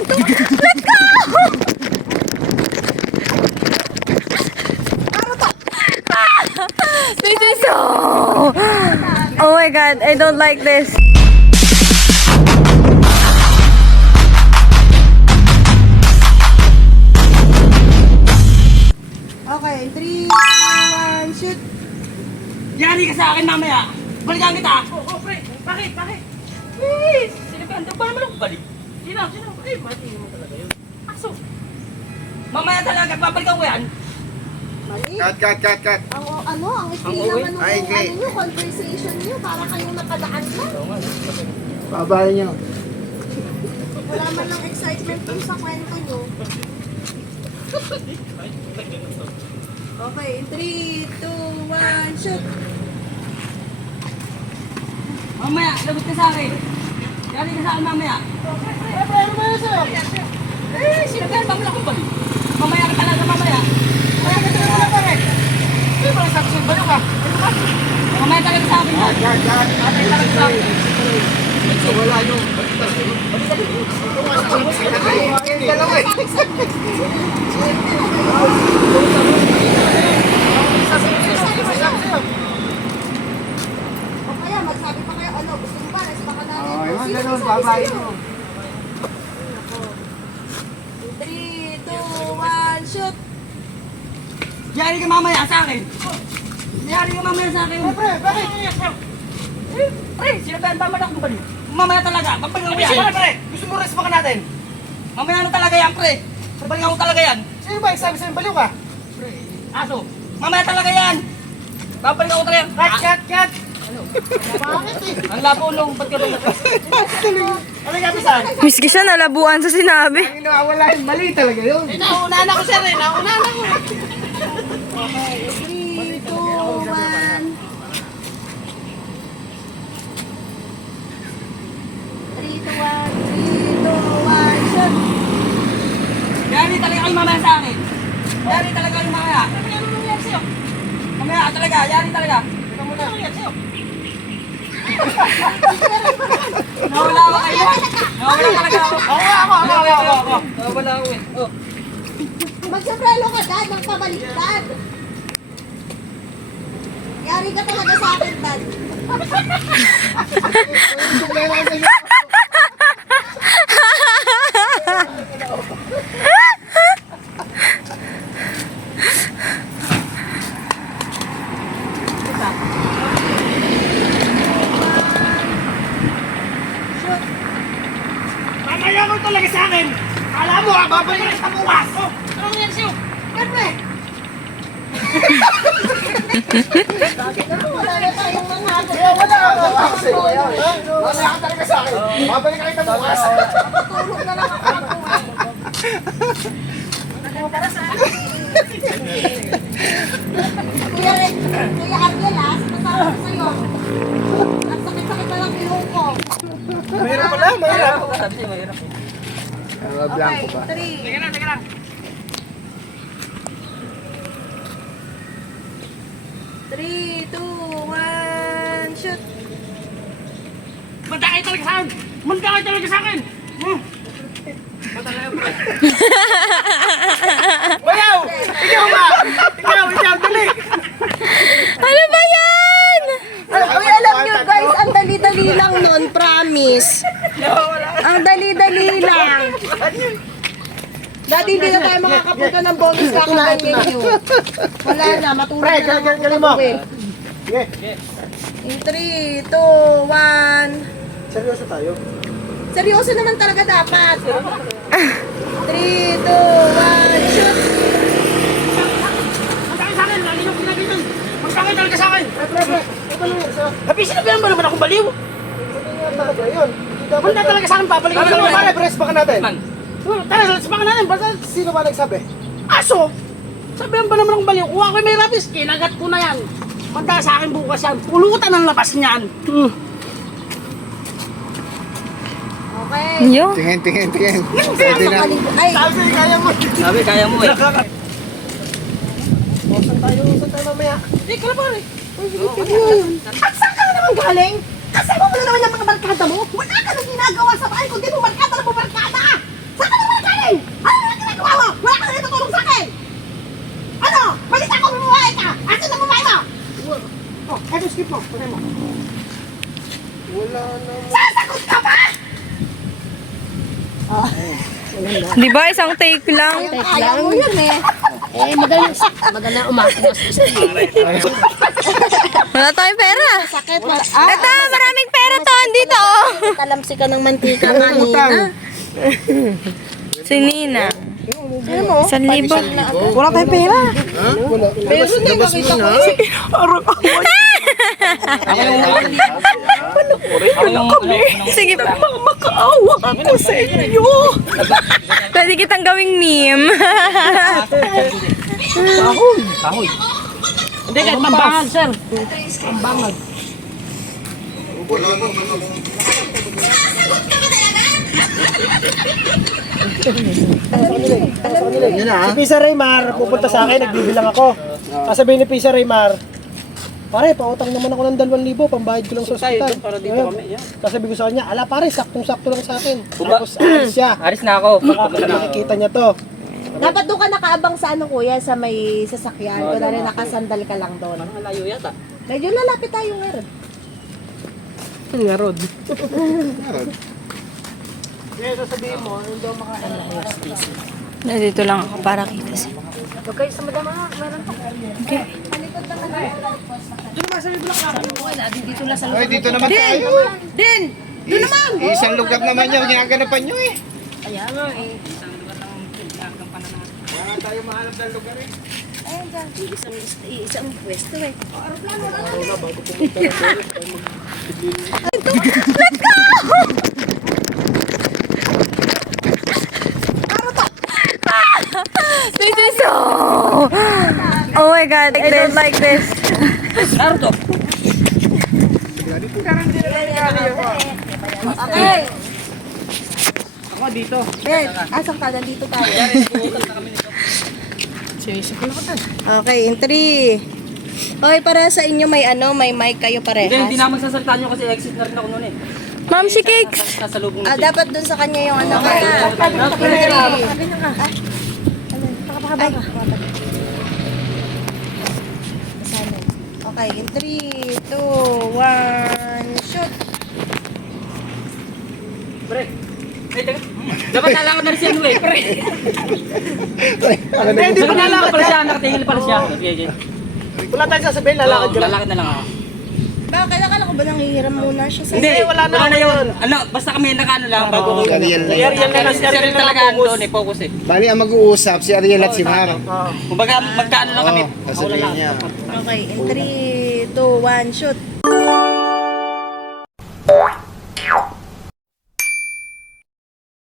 Let's go! This is so... Oh my god, I don't like this. Okay, 3, 2, 1, shoot! Yari ka sa akin mamaya. Balikan kita. Oo, pre. Bakit? Please. Sinabihan daw ba naman ako balik? Sino? Mati naman talaga yun. Aso. Mamaya talaga, babalikan ko yan. Mali. Cut. Ang style Ang naman ng Ay, ano nyo, conversation nyo, para kayong nakadaan lang. Babae niyo. Wala man lang excitement dun sa kwento nyo. Okay, 3, 2, 1, shoot! Mamaya, lagot ka sa akin. Yari ka sa akin mamaya. Ano ba yun sa'yo? Sinabihan ba mo na akong balik? Mamaya ka talaga mamaya. Mamaya ka talaga na pare. Hindi ba sabi sa'yo balik ka? Mamaya talaga sa akin. Mamaya talaga sa akin. Wala yung... O kaya, magsabi pa kayo, ano, gusto mo ba, respa ka namin? Oh, yung Sino ganun, magsabi babae sa'yo? mo. 3, 2, 1, shoot! Yari ka mamaya sa akin. Yari ka mamaya sa akin. Pre, bakit? Pre, sinabihan ba mo na akong balik? Mamaya talaga, babalikan ko yan. Pre, gusto mo respa ka natin? Mamaya na talaga yan, pre. Babalikan ko talaga yan. Sino ba yung sabi sa'yo baliw ka? Pre, aso. Mamaya talaga yan. Babalikan ko talaga yan. Cut. Bakit eh? Ang labo nung, ba't ka lumatas? Ano nga pisan? Miski siya nalabuan sa sinabi. Ang nawawala yung mali talaga yun. Nauunahan ako sir eh, nauunahan ako. 3, 2, 1. 3, 2, 1, shoot! Yari talaga kayo mamaya sa akin. Yari talaga kayo mamaya. Ano nangyari sa'yo? Mamaya talaga, yari talaga. Ito muna. Ano nangyari sa'yo? Nawala ako kayo. Nawala talaga ako. Ako. Nawala ako eh. Oh. Magsabrelo ka dad, ng pabaliktad. Yari ka talaga sa akin, dad. Mamaya ko talaga sa akin. Alam mo, babalik ka sa bukas. Oh, ano nangyari sa'yo? Pwede. Wala na tayong mga Wala ka talaga sa akin. Babalik ka kita bukas. tulog na lang ako. Kuya Ariel, sinasabi ko sa'yo. Ang sakit-sakit na lang ilong ko. Mahirap pala, mahirap. Sabi sa'yo, mahirap eh. Blanco pa. 3. Teka lang. 3, 2, 1, shoot! Manda kayo talaga sa akin. Manda kayo talaga sa akin. Bayaw! Ikaw ba? Ikaw, dali! Ano ba yan? Uy, alam nyo guys, ang dali-dali lang nun, promise. Ang dali-dali lang. Dati hindi na tayo makakapunta ng bonus kakaganyan nyo. Wala na, matulog na lang ako galing mo. kagabi. Sige, In 3, 2, 1. seryoso tayo. Seryoso naman talaga dapat. 3, 2, 1, shoot! Manda kayo sa akin. Lagi nyo pinagitan. Manda kayo talaga sa akin. Pre, ito lang yun. Happy, sinabihan ba naman akong baliw? Hindi talaga yun. Manda talaga sa akin. Babalik ko Ano sa ba? Press pa ka natin. Tara, sabakan natin. Basta Sino ba nagsabi? aso. Sabihan ba naman akong baliw? Kuha ko yung may rapis. Kinagat ko na yan. Manda sa akin bukas yan. Pulutan ang labas niyan. Okay. Yo. Tingin. Pwede na. Ay, Sabi, kaya mo. Sabi, kaya mo eh. Saan tayo mamaya? Eh, kalapari. at saan ka na naman galing? Kasama mo na naman yung mga barkada mo? Wala ka nang ginagawa sa bahay kundi mo barkada na mo barkada! Saan ka skip mo. Patay mo. Wala naman. Di ba? Isang take lang. Kaya mo yun eh. Madalang umakas. Wala tayong pera. Sakit. Ito, maraming pera to. Andito, oh. Talamsi ka ng mantika kanina. Si Nina. Ano mo? 1,000. Wala tayong pera. Wala. Labas mo na. Sige pa. Makaawa ako sa inyo. Pwede kitang gawing meme. Kahoy. Hindi, kahit pambangan, sir. Pambangan. Yun na. Si Pisa Raymar, pupunta sa akin, nagbibilang ako. Sasabihin ni Pisa Raymar, pare, pautang naman ako ng 2,000, pambayad ko lang sa ospital. Sasabi ko sa kanya, ala pare, saktong-sakto lang sa akin. Tapos alis siya. Aris na ako. Nakikita niya to. Dapat doon ka nakaabang sa ano kuya, sa may sasakyan. Kunwari nakasandal ka lang doon. Malayo yata. Medyo lalapit tayo ngayon. Nga, Rod. Dito lang ako para kita siya. Ay, dito naman tayo. Din! Doon naman! Isang lugar naman yung ginaganapan nyo eh. Kaya nga eh. Wala tayo mahanap ng lugar eh. Ayun dyan. Isang pwesto eh. This is so... Oh my God, I don't like this. Naruto. Okay. Ako dito. Ben, asang ka? Nandito tayo. Okay, in 3. Okay, para sa inyo may ano, may mic kayo parehas. Hindi na magsasalita nyo kasi exit na rin ako noon eh. Ma'am, si Cakes. Nasa lubong Ah, dapat dun sa kanya yung ano kaya. Ay. Okay, in 3, 2, 1, shoot. Pre. Ay, teka. Dapat nalakad na rin siya eh. Pre. Dapat nalakad pala siya. Nakatingin pala siya. Okay. Wala tayong sasabihin, lalakad ka lang. Lalakad na lang ako. Bakit akala ko ba nanghihiram muna siya sa... Hindi, wala na yun. Ano, basta kami nakaano lang bago ko. Ariel na Ariel na lang, Si Ariel talaga doon eh, focus eh. Bali ang mag-uusap, si Ariel at si Mar. Kumbaga magkaano lang kami. Sasabihin niya. Okay, in 3, 2, 1, shoot.